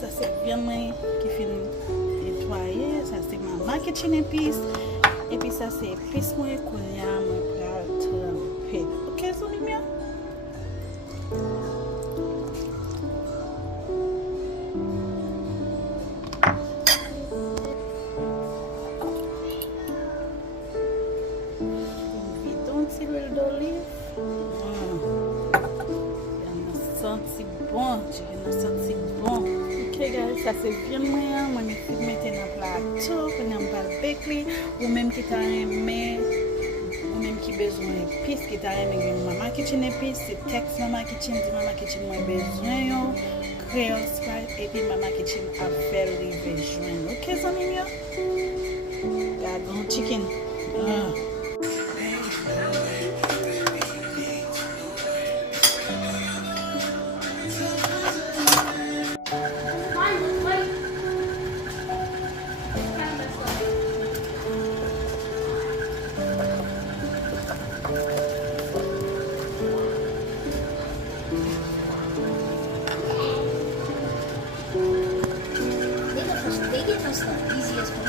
ça c'est bien qui finit nettoyer, ça c'est maman qui tient épice et puis ça c'est épice moi qu'on y a moi pour tremper. OK, ça c'est bien. L'huile d'olive. Senti bon, je senti bon. Ok guys, ça c'est bien moyen. Moi je vais mettre dans plateau, qu'on a pas bécli ou même qui t'a aimé ou même qui besoin d'épices, qui t'a aimé maman kitchen épices, c'est texte maman kitchen, dit maman kitchen moi besoin yo. Creole spice et puis maman kitchen a fait livrer joindre. Ok ça mignon. Regarde chicken. They give us the easiest one.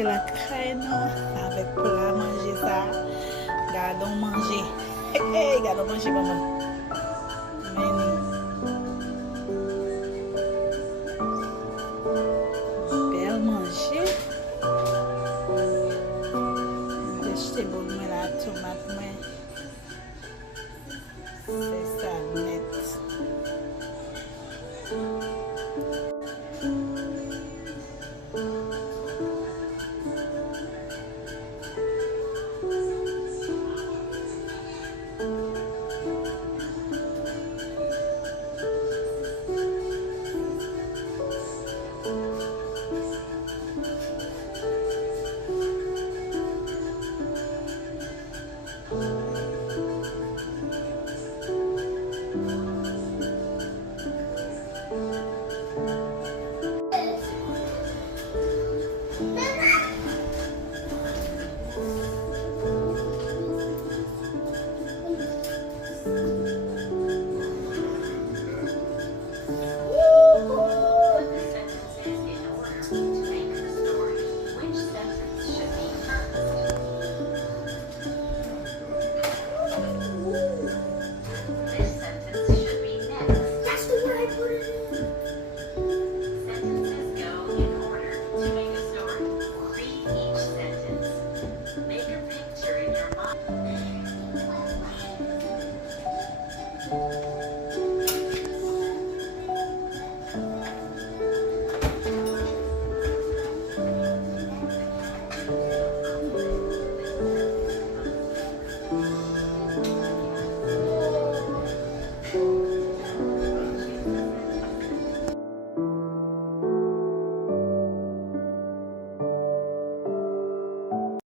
La crème avec plat manger ça. Gardons manger. Hey, gardons manger maman.